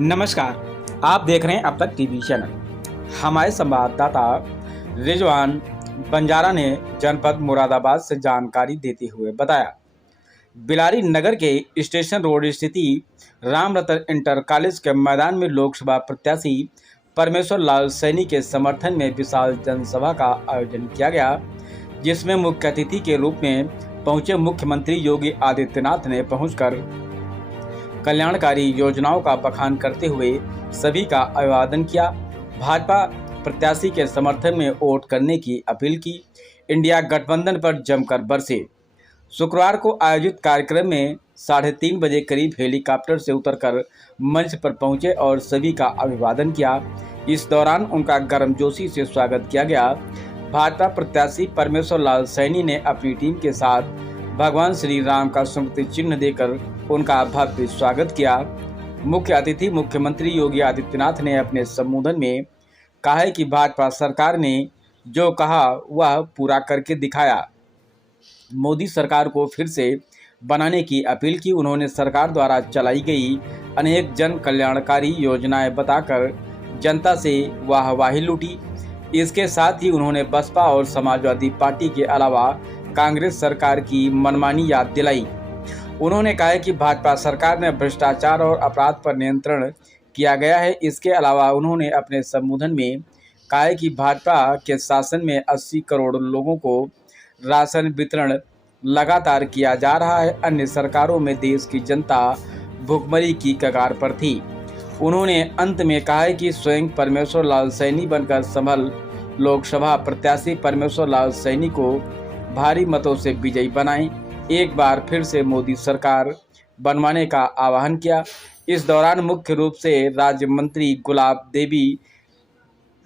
नमस्कार, आप देख रहे हैं अब तक टीवी चैनल। हमारे संवाददाता रिजवान बंजारा ने जनपद मुरादाबाद से जानकारी देते हुए बताया, बिलारी नगर के स्टेशन रोड स्थित रामरतन इंटर कॉलेज के मैदान में लोकसभा प्रत्याशी परमेश्वर लाल सैनी के समर्थन में विशाल जनसभा का आयोजन किया गया, जिसमें मुख्य अतिथि के रूप में पहुंचे मुख्यमंत्री योगी आदित्यनाथ ने पहुंचकर कल्याणकारी योजनाओं का बखान करते हुए सभी का अभिवादन किया। भाजपा प्रत्याशी के समर्थन में वोट करने की अपील की। इंडिया गठबंधन पर जमकर बरसे। शुक्रवार को आयोजित कार्यक्रम में 3:30 बजे करीब हेलीकॉप्टर से उतरकर मंच पर पहुंचे और सभी का अभिवादन किया। इस दौरान उनका गर्मजोशी से स्वागत किया गया। भाजपा प्रत्याशी परमेश्वर लाल सैनी ने अपनी टीम के साथ भगवान श्री राम का स्मृति चिन्ह देकर उनका भव्य स्वागत किया। मुख्य अतिथि मुख्यमंत्री योगी आदित्यनाथ ने अपने संबोधन में कहा है कि भाजपा सरकार ने जो कहा वह पूरा करके दिखाया। मोदी सरकार को फिर से बनाने की अपील की। उन्होंने सरकार द्वारा चलाई गई अनेक जन कल्याणकारी योजनाएं बताकर जनता से वाहवाही लूटी। इसके साथ ही उन्होंने बसपा और समाजवादी पार्टी के अलावा कांग्रेस सरकार की मनमानी याद दिलाई। उन्होंने कहा कि भाजपा सरकार ने भ्रष्टाचार और अपराध पर नियंत्रण किया गया है। इसके अलावा उन्होंने अपने संबोधन में कहा कि भाजपा के शासन में 80 करोड़ लोगों को राशन वितरण लगातार किया जा रहा है। अन्य सरकारों में देश की जनता भुखमरी की कगार पर थी। उन्होंने अंत में कहा कि स्वयं परमेश्वर लाल सैनी बनकर संभल लोकसभा प्रत्याशी परमेश्वर लाल सैनी को भारी मतों से विजयी बनाएं। एक बार फिर से मोदी सरकार बनवाने का आह्वान किया। इस दौरान मुख्य रूप से राज्य मंत्री गुलाब देवी,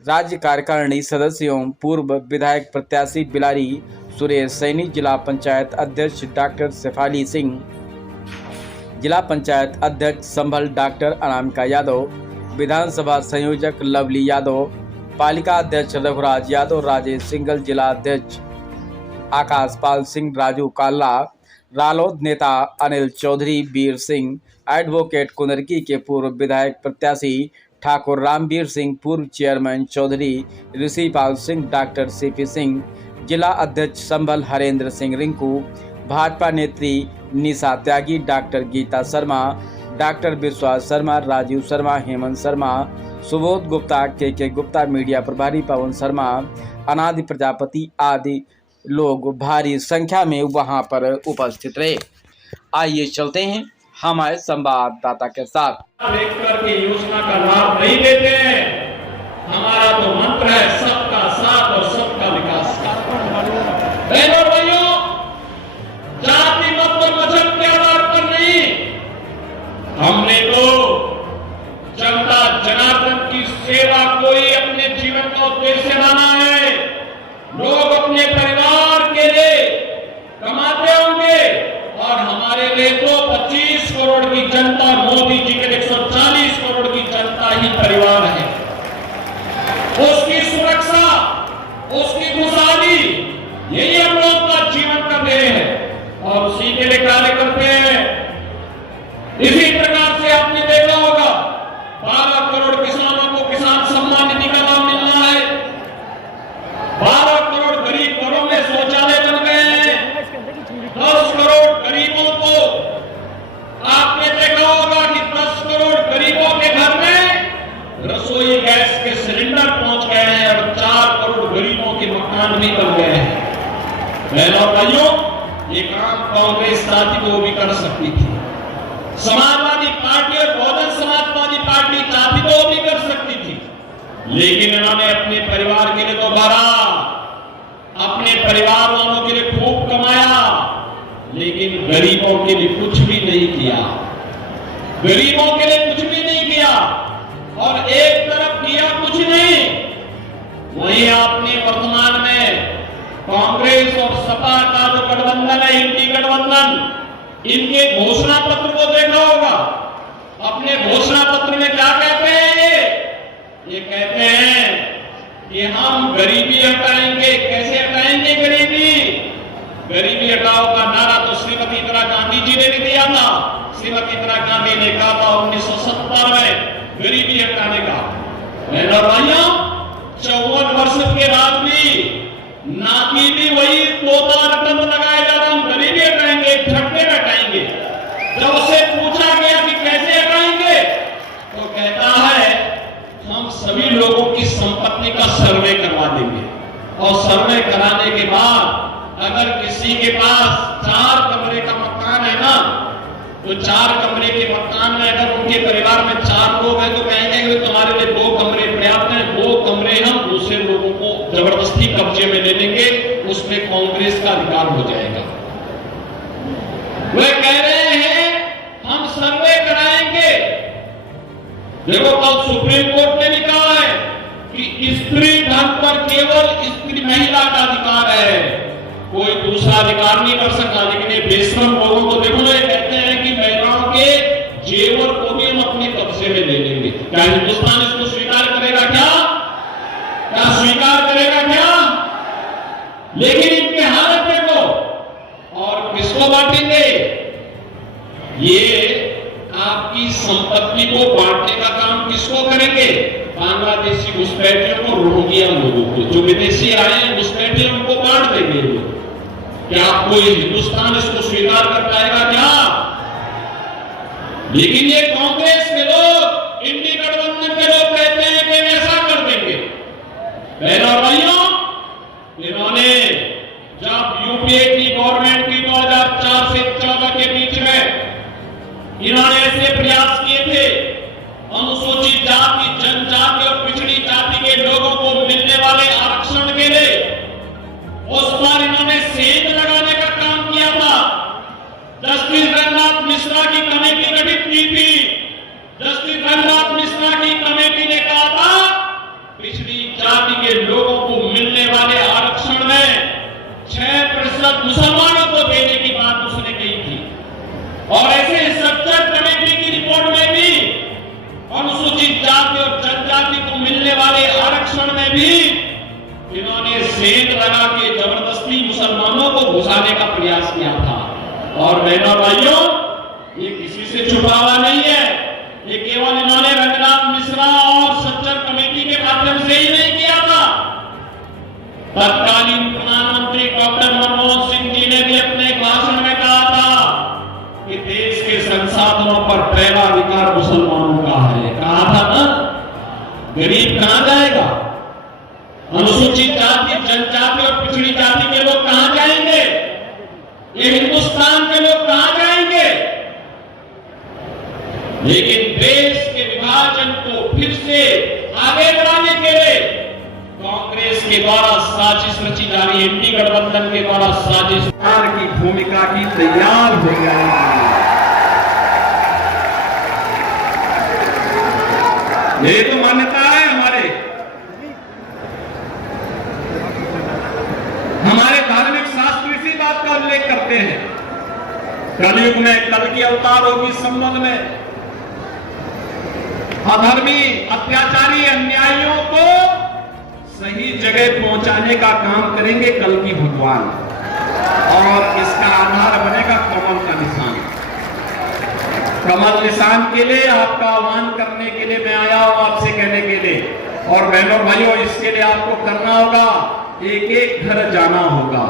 राज्य कार्यकारिणी सदस्यों, पूर्व विधायक प्रत्याशी बिलारी सुरेश सैनी, जिला पंचायत अध्यक्ष डॉक्टर शेफाली सिंह, जिला पंचायत अध्यक्ष संभल डॉक्टर अनामिका यादव, विधानसभा संयोजक लवली यादव, पालिका अध्यक्ष रघुराज यादव, राजेश सिंगल, जिला अध्यक्ष आकाशपाल सिंह, राजू काल्ला, रालोद नेता अनिल चौधरी, वीर सिंह, एडवोकेट कुंदरकी के पूर्व विधायक प्रत्याशी ठाकुर रामवीर सिंह, पूर्व chairman Chaudhary Rishipal Singh, doctor CP Singh, जिला अध्यक्ष संभल हरेंद्र सिंह रिंकू, भाजपा नेत्री निशा त्यागी, डॉक्टर गीता शर्मा, डॉक्टर विश्वास शर्मा, राजीव शर्मा, हेमंत शर्मा, सुबोध गुप्ता, के गुप्ता, मीडिया प्रभारी पवन शर्मा, अनादि प्रजापति आदि लोग भारी संख्या में वहां पर उपस्थित रहे। आइए चलते हैं हमारे संवाददाता के साथ। देखकर के योजना का लाभ नहीं देते हैं। हमारा तो मंत्र है सबका साथ और सबका विकास का। बहनों भाइयों, जाति मत और मजहब के आधार पर नहीं, हमने तो जनता जनार्दन की सेवा को ही अपने जीवन का उद्देश्य माना है। लोग अपने परिवार के लिए कमाते होंगे और हमारे लिए तो 25 करोड़ की जनता, मोदी जी के 140 करोड़ की जनता ही परिवार है। उसकी सुरक्षा, उसकी खुशहाली, यही हम लोग का जीवन का ध्येय है और उसी के लिए कार्य करते हैं। इसी प्रकार से आपने देखा होगा 12 करोड़ किसानों को किसान सम्मान निधि का लाभ मिलना है। 12 करोड़ गरीब घरों में शौचालय बन गए हैं। 10 करोड़ गरीबों को आपने देखा होगा कि 10 करोड़ गरीबों के घर में रसोई गैस के सिलेंडर पहुंच गए हैं और 4 करोड़ गरीबों के मकान भी बन गए हैं। बहनों भाइयों, ये काम कांग्रेस जाति को भी कर सकती थी, समाजवादी पार्टी और बहुजन समाजवादी पार्टी चाहती तो भी कर सकती थी, लेकिन इन्होंने अपने परिवार के लिए तो भरा, अपने परिवार वालों के लिए खूब कमाया, लेकिन गरीबों के लिए कुछ भी नहीं किया। गरीबों के लिए कुछ भी नहीं किया और एक तरफ किया कुछ नहीं, वहीं आपने वर्तमान में कांग्रेस और सपा का जो गठबंधन है, इनकी गठबंधन, इनके घोषणा पत्र को देखा होगा। अपने घोषणा पत्र में क्या कहते हैं? ये कहते हैं कि हम गरीबी हटाएंगे। कैसे हटाएंगे गरीबी? गरीबी हटाओ का नारा तो श्रीमती इंदिरा गांधी जी ने भी दिया था। श्रीमती इंदिरा गांधी ने कहा था 1970 में गरीबी हटाने का। बहनों और भाइयों, 54 वर्ष के बाद भी नाती भी वही तोता रटन लगाए जा रहा, हम गरीबी हटाएंगे, झटके हटाएंगे। जब उसे पूछा गया कि कैसे हटाएंगे, तो कहता है हम सभी लोगों की संपत्ति का सर्वे करवा देंगे, और सर्वे कराने के बाद अगर किसी के पास 4 कमरे का मकान है ना, तो 4 कमरे के मकान में अगर उनके परिवार में 4 लोग हैं तो कहेंगे कि तुम्हारे लिए 2 कमरे पर्याप्त हैं, 2 कमरे हम दूसरे लोगों को जबरदस्ती कब्जे में ले लेंगे, उसमें कांग्रेस का अधिकार हो जाएगा। वे कह रहे हैं हम सर्वे कराएंगे। देखो कल सुप्रीम कोर्ट ने भी कहा है कि स्त्री धन पर केवल स्त्री महिला का अधिकार है, कोई दूसरा अधिकार नहीं कर सकता। लेकिन ये बेशरम लोगों को देखो, ये कहते हैं कि महिलाओं के जेवर को भी हम अपने कब्जे में ले लेंगे। क्या हिंदुस्तान इसको स्वीकार करेगा? क्या स्वीकार करेगा क्या? लेकिन इनके हालत देखो, और किसको बांटेंगे? ये आपकी संपत्ति को बांटने का काम किसको करेंगे? बांग्लादेशी घुसपैठियों को, रोहिंग्या लोगों को, जो विदेशी आए हैं घुसपैठिए, उनको बांट देंगे। क्या कोई हिंदुस्तान इसको स्वीकार कर पाएगा? क्या? लेकिन ये कांग्रेस के लोग, इंडी गठबंधन के लोग कहते हैं कि ऐसा कर देंगे। बहनों और भाइयों, इन्होंने जब यूपीए की गवर्नमेंट की 2004 से 14 के बीच में इन्होंने ऐसे प्रयास किए थे, अनुसूचित जाति, जनजाति और पिछड़ी जाति के लोगों को मिलने वाले आरक्षण के लिए उस पर इन्होंने सेंध लगाने का काम किया था। जस्टिस रंगनाथ मिश्रा की कमेटी गठित की थी। जस्टिस रंगनाथ मिश्रा की कमेटी ने कहा था पिछड़ी जाति के लोगों को मिलने वाले आरक्षण में 6% मुसलमानों को देने की बात उसने कही थी। और ऐसे स्ट्रक्चर कमेटी की रिपोर्ट में भी अनुसूचित जाति और जनजाति को मिलने वाले आरक्षण में भी इन्होंने सेंध लगा के जबरदस्ती मुसलमानों को घुसाने का प्रयास किया था। और बहनों भाइयों, ये किसी से छुपा हुआ नहीं है, ये केवल इन्होंने रंगनाथ मिश्रा और सज्जन कमेटी के माध्यम से ही नहीं किया था। तत्कालीन प्रधानमंत्री डॉक्टर मनमोहन सिंह जी ने भी अपने भाषण में कहा था कि देश के संसाधनों पर पहला अधिकार मुसलमानों का है। कहा था ना, गरीब कहां जाएगा? अनुसूचित जाति, जनजाति और पिछड़ी जाति के लोग कहां जाएंगे? ये हिंदुस्तान के लोग कहां जाएंगे? लेकिन देश के विभाजन को फिर से आगे बढ़ाने के लिए कांग्रेस के द्वारा साजिश रची जा रही, इंडी गठबंधन के द्वारा साजिश की भूमिका की तैयार हो जाएगी। ये तो मान्यता है हमारे धार्मिक शास्त्र इसी बात का उल्लेख करते हैं। कलयुग में कल की अवतार होगी, संबंध में अधर्मी, अत्याचारी, अन्यायियों को सही जगह पहुंचाने का काम करेंगे कल की भगवान, और इसका आधार बनेगा कमल का निशान। कमल निशान के लिए आपका आह्वान करने के लिए मैं आया हूं, आपसे कहने के लिए। और बहनों भाइयों, इसके लिए आपको करना होगा, एक एक घर जाना होगा,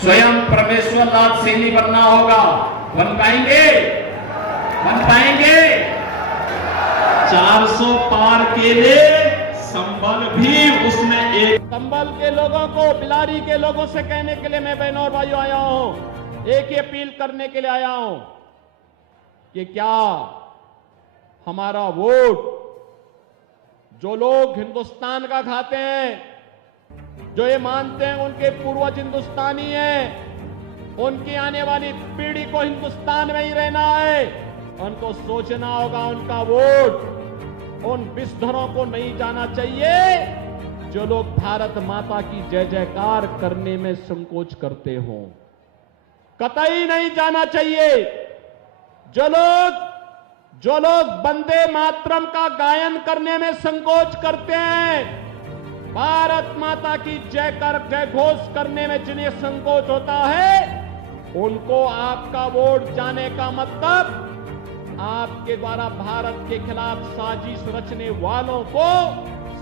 स्वयं परमेश्वर नाथ सैनी बनना होगा। बन पाएंगे? बन पाएंगे? 400 पार के लिए संबल भी उसमें एक। संबल के लोगों को, बिलारी के लोगों से कहने के लिए मैं बहनों और भाइयों आया हूं, एक ही अपील करने के लिए आया हूं कि क्या हमारा वोट, जो लोग हिंदुस्तान का खाते हैं, जो ये मानते हैं उनके पूर्वज हिंदुस्तानी हैं, उनकी आने वाली पीढ़ी को हिंदुस्तान में ही रहना है, उनको सोचना होगा उनका वोट उन विषधरों को नहीं जाना चाहिए जो लोग भारत माता की जय जयकार करने में संकोच करते हो। कतई नहीं जाना चाहिए। जो लोग वंदे मातरम का गायन करने में संकोच करते हैं, भारत माता की जय घोष करने में जिन्हें संकोच होता है, उनको आपका वोट जाने का मतलब आपके द्वारा भारत के खिलाफ साजिश रचने वालों को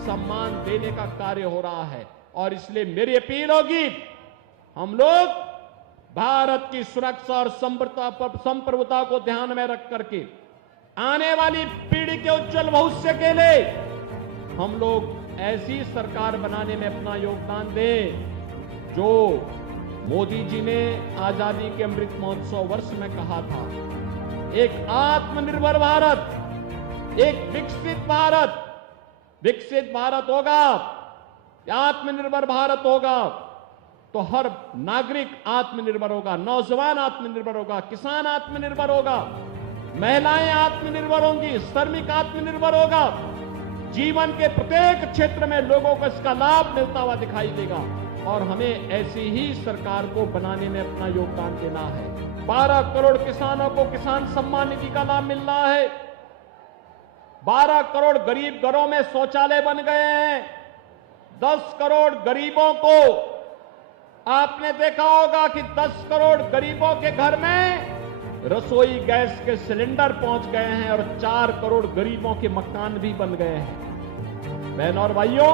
सम्मान देने का कार्य हो रहा है। और इसलिए मेरी अपील होगी, हम लोग भारत की सुरक्षा और संप्रभुता को ध्यान में रख करके आने वाली पीढ़ी के उज्जवल भविष्य के लिए हम लोग ऐसी सरकार बनाने में अपना योगदान दें जो मोदी जी ने आजादी के अमृत महोत्सव वर्ष में कहा था, एक आत्मनिर्भर भारत, एक विकसित भारत होगा, आत्मनिर्भर भारत होगा तो हर नागरिक आत्मनिर्भर होगा, नौजवान आत्मनिर्भर होगा, किसान आत्मनिर्भर होगा, महिलाएं आत्मनिर्भर होंगी, श्रमिक आत्मनिर्भर होगा। जीवन के प्रत्येक क्षेत्र में लोगों को इसका लाभ मिलता हुआ दिखाई देगा और हमें ऐसी ही सरकार को बनाने में अपना योगदान देना है। 12 करोड़ किसानों को किसान सम्मान निधि का लाभ मिल रहा है। 12 करोड़ गरीब घरों में शौचालय बन गए हैं। 10 करोड़ गरीबों को, आपने देखा होगा कि 10 करोड़ गरीबों के घर में रसोई गैस के सिलेंडर पहुंच गए हैं और 4 करोड़ गरीबों के मकान भी बन गए हैं। बहन और भाइयों,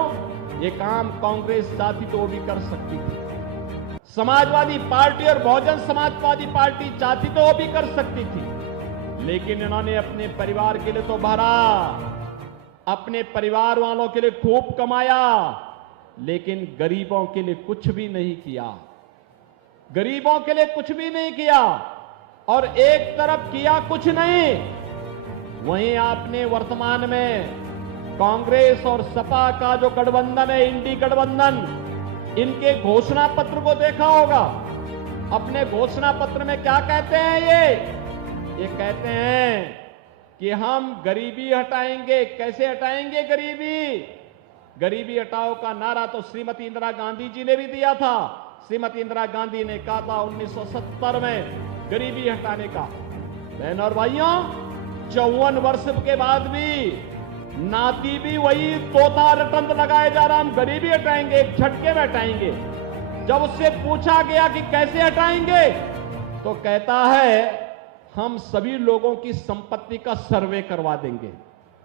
ये काम कांग्रेस चाहती तो वो भी कर सकती थी, समाजवादी पार्टी और बहुजन समाजवादी पार्टी चाहती तो वो भी कर सकती थी, लेकिन इन्होंने अपने परिवार के लिए तो भरा, अपने परिवार वालों के लिए खूब कमाया, लेकिन गरीबों के लिए कुछ भी नहीं किया। गरीबों के लिए कुछ भी नहीं किया और एक तरफ किया कुछ नहीं, वहीं आपने वर्तमान में कांग्रेस और सपा का जो गठबंधन है, इंडी गठबंधन, इनके घोषणा पत्र को देखा होगा। अपने घोषणा पत्र में क्या कहते हैं ये कहते हैं कि हम गरीबी हटाएंगे। कैसे हटाएंगे गरीबी? गरीबी हटाओ का नारा तो श्रीमती इंदिरा गांधी जी ने भी दिया था। श्रीमती इंदिरा गांधी ने कहा था 1970 में गरीबी हटाने का। बहन और भाइयों, 54 वर्ष के बाद भी नाती भी वही तोता रटंत लगाए जा रहा, हम गरीबी हटाएंगे, एक झटके में हटाएंगे। जब उससे पूछा गया कि कैसे हटाएंगे तो कहता है हम सभी लोगों की संपत्ति का सर्वे करवा देंगे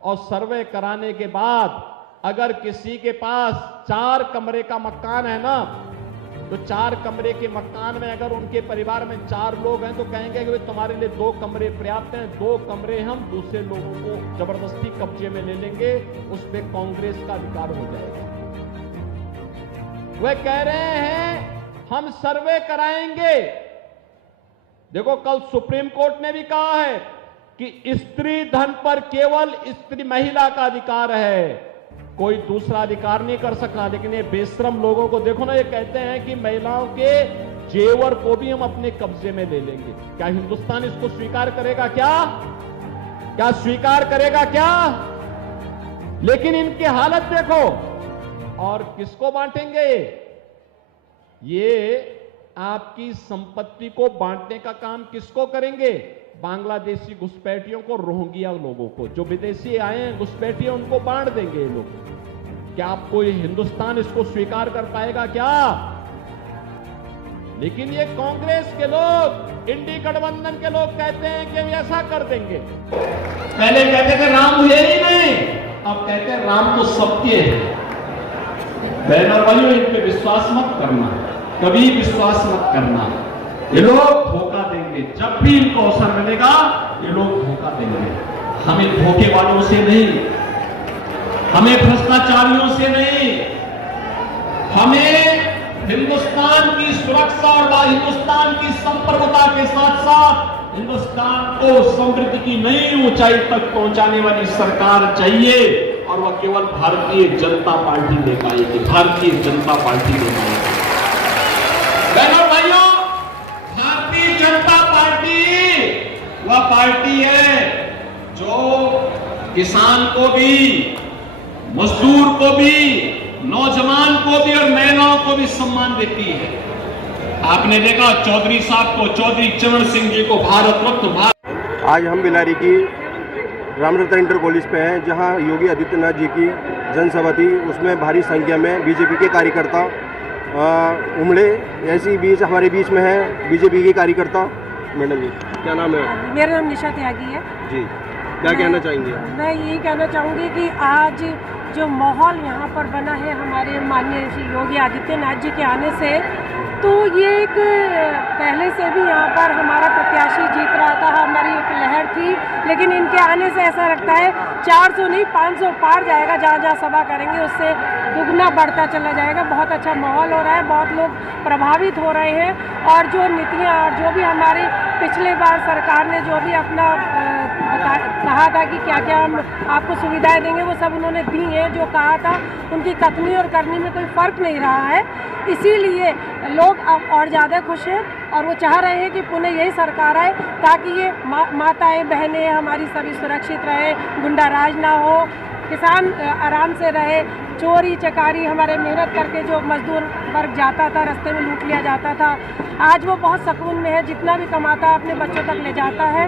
और सर्वे कराने के बाद अगर किसी के पास 4 कमरे का मकान है ना, तो 4 कमरे के मकान में अगर उनके परिवार में 4 लोग हैं तो कहेंगे कि तुम्हारे लिए 2 कमरे पर्याप्त हैं, 2 कमरे हम दूसरे लोगों को जबरदस्ती कब्जे में ले लेंगे, उस पर कांग्रेस का अधिकार हो जाएगा। वे कह रहे हैं हम सर्वे कराएंगे। देखो, कल सुप्रीम कोर्ट ने भी कहा है कि स्त्री धन पर केवल स्त्री महिला का अधिकार है, कोई दूसरा अधिकार नहीं कर सकता। लेकिन ये बेशरम लोगों को देखो ना, ये कहते हैं कि महिलाओं के जेवर को भी हम अपने कब्जे में ले लेंगे। क्या हिंदुस्तान इसको स्वीकार करेगा? क्या स्वीकार करेगा क्या? लेकिन इनकी हालत देखो। और किसको बांटेंगे? ये आपकी संपत्ति को बांटने का काम किसको करेंगे? बांग्लादेशी घुसपैठियों को, रोहिंग्या लोगों को, जो विदेशी आए हैं घुसपैठिए, उनको बांट देंगे ये लोग। क्या आप कोई हिंदुस्तान इसको स्वीकार कर पाएगा क्या? लेकिन ये कांग्रेस के लोग, इंडी गठबंधन के लोग कहते हैं कि हम ऐसा कर देंगे। पहले कहते थे राम हुए ही नहीं, अब कहते हैं राम तो सबके है। बहन और भाइयों, इन पे विश्वास मत करना, कभी विश्वास मत करना। ये लोग धोखा देंगे, जब भी इनको अवसर मिलेगा ये लोग धोखा देंगे। हमें धोखे वालों से नहीं, हमें भ्रष्टाचारियों से नहीं, हमें हिंदुस्तान की सुरक्षा और हिंदुस्तान की संप्रभुता के साथ साथ हिंदुस्तान को समृद्धि की नई ऊंचाई तक पहुंचाने वाली सरकार चाहिए और वह केवल भारतीय जनता पार्टी दे पाएगी। भारतीय जनता पार्टी दे पाएगी। बहनों भाइयों, भारतीय जनता पार्टी वह पार्टी है जो किसान को भी, मजदूर को भी, नौजवान को भी और महिलाओं को भी सम्मान देती है। आपने देखा चौधरी साहब को, चौधरी चरण सिंह जी को भारत रत्न। आज हम बिलारी की रामरता इंटर कॉलेज पे हैं, जहां योगी आदित्यनाथ जी की जनसभा थी। उसमें भारी संख्या में बीजेपी के कार्यकर्ता उमड़े। ऐसी बीच हमारे बीच में है बीजेपी के कार्यकर्ता मैडम जी, क्या नाम है? मेरा नाम निशा त्यागी है। जी, क्या कहना चाहेंगे? मैं यही कहना चाहूँगी कि आज जो माहौल यहाँ पर बना है हमारे माननीय श्री योगी आदित्यनाथ जी के आने से, तो ये एक पहले से भी यहाँ पर हमारा प्रत्याशी जीत रहा था, हमारी एक लहर थी, लेकिन इनके आने से ऐसा लगता है 400 नहीं 500 पार जाएगा। जहाँ जहाँ सभा करेंगे उससे दुगना बढ़ता चला जाएगा। बहुत अच्छा माहौल हो रहा है, बहुत लोग प्रभावित हो रहे हैं और जो नीतियाँ और जो भी हमारे पिछले बार सरकार ने जो भी अपना कहा था कि क्या क्या हम आपको सुविधाएं देंगे, वो सब उन्होंने दी हैं। जो कहा था उनकी कथनी और करनी में कोई फ़र्क नहीं रहा है, इसीलिए लोग अब और ज़्यादा खुश हैं और वो चाह रहे हैं कि पुनः यही सरकार आए ताकि ये माताएं बहनें हमारी सभी सुरक्षित रहे, गुंडाराज ना हो, किसान आराम से रहे, चोरी चकारी हमारे मेहनत करके जो मजदूर वर्ग जाता था रास्ते में लूट लिया जाता था, आज वो बहुत सुकून में है। जितना भी कमाता है अपने बच्चों तक ले जाता है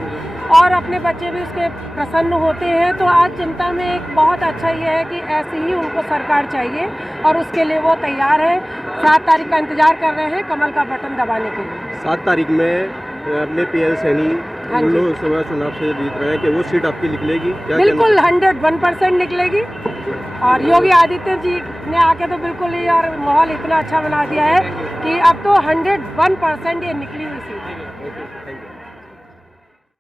और अपने बच्चे भी उसके प्रसन्न होते हैं। तो आज जनता में एक बहुत अच्छा ये है कि ऐसी ही उनको सरकार चाहिए और उसके लिए वो तैयार है। 7 तारीख का इंतजार कर रहे हैं कमल का बटन दबाने के लिए। 7 तारीख में अपने PL सैनी हाँ जी। लोकसभा चुनाव से जीत रहे हैं कि वो सीट आपकी निकलेगी? क्या बिल्कुल 101% निकलेगी और योगी आदित्य जी ने आके तो बिल्कुल ही और माहौल इतना अच्छा बना दिया है कि अब तो 101% ये निकली हुई सीट है।